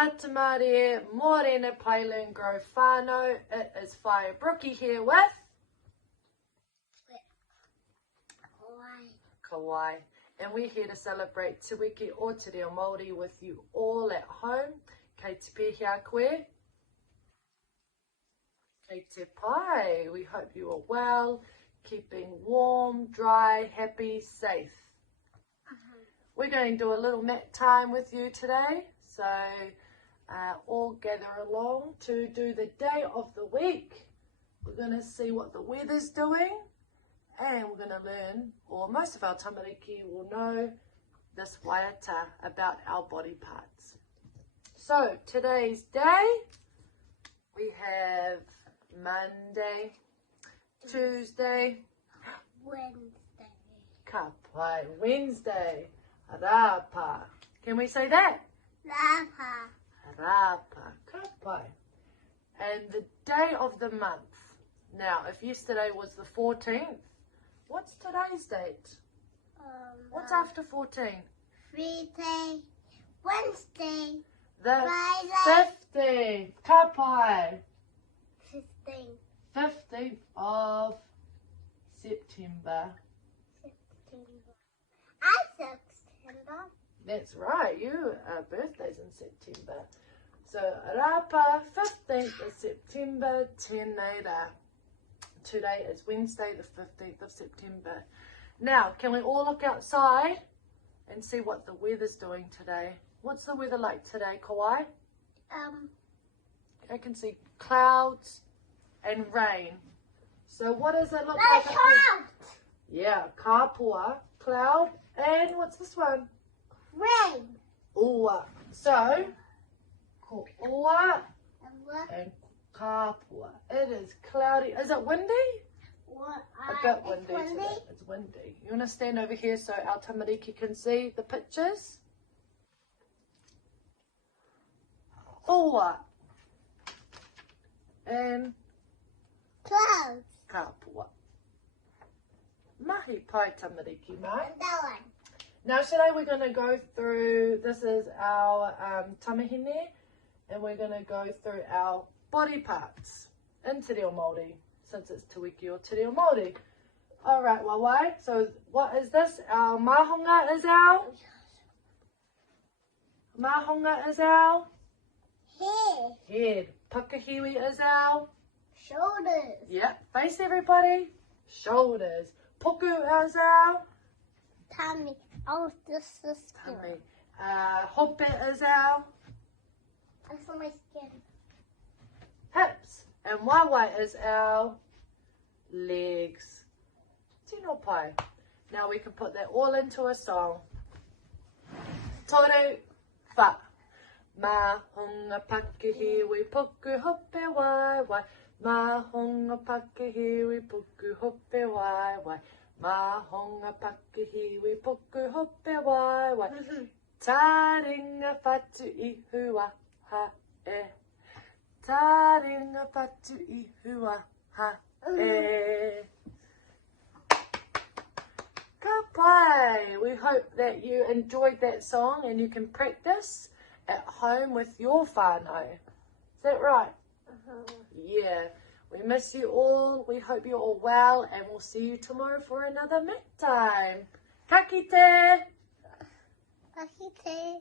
Atamare, Morena Pailing Grove Whanau. It is Whaea Brookie here with Kawai. And we're here to celebrate Te Wiki o Te Reo Māori with you all at home. Kei te pēhea koe. Kei te pai. We hope you are well, keeping warm, dry, happy, safe. We're going to do a little mat time with you today. So all gather along to do the day of the week. We're going to see what the weather's doing. And we're going to learn, or most of our tamariki will know this waiata about our body parts. So today's day, we have Monday, Tuesday, Wednesday, Kapai, Wednesday, Rapa. Can we say that? Rapa, Kapai. And the day of the month. Now, if yesterday was the 14th, what's today's date? What's after 14? Friday, Wednesday, The Friday, 15th. Kapai. 15th, 15th of September. September. I September. That's right. Your birthday's in September. So, Rapa, 15th of September, Tēnera. Today is Wednesday, the 15th of September. Now, can we all look outside and see what the weather's doing today? What's the weather like today, Kawai? I can see clouds and rain. So what does it look like? Cloud. Yeah, kapua, cloud, and what's this one? Rain. Ua. So, ko ua and kapua. It is cloudy. Is it windy? A bit windy today. It's windy. You want to stand over here so our tamariki can see the pictures? Ua. And Clouds. kapua. Mahi pai tamariki, mate. And that one. Now today we're going to go through, this is our tamahine, and we're going to go through our body parts in Te Reo Māori, since it's Te Wiki o Te Reo Māori. Alright, wawai, so what is this? Our mahonga is our? Mahonga is our? Head. Pakahiwi is our? Shoulders. Yep, face everybody. Shoulders. Puku is our? Tummy. Oh, this is skin. Tummy. Hope is our? That's on my skin. Hips. And wawai is our legs. Tino pai. Now we can put that all into a song. Toru wha. Mahonga pakihiwi puku hope wai wai. Mahonga pakihiwi puku hope wai wai. Mahonga pakihiwi puku hope wai wai. Taringa whatu I hua ha e. Taringa whatu I hua ha e. Kapai! We hope that you enjoyed that song and you can practice at home with your whānau. Is that right? Yeah. We miss you all. We hope you're all well and we'll see you tomorrow for another mat time. Ka kite! Pakite.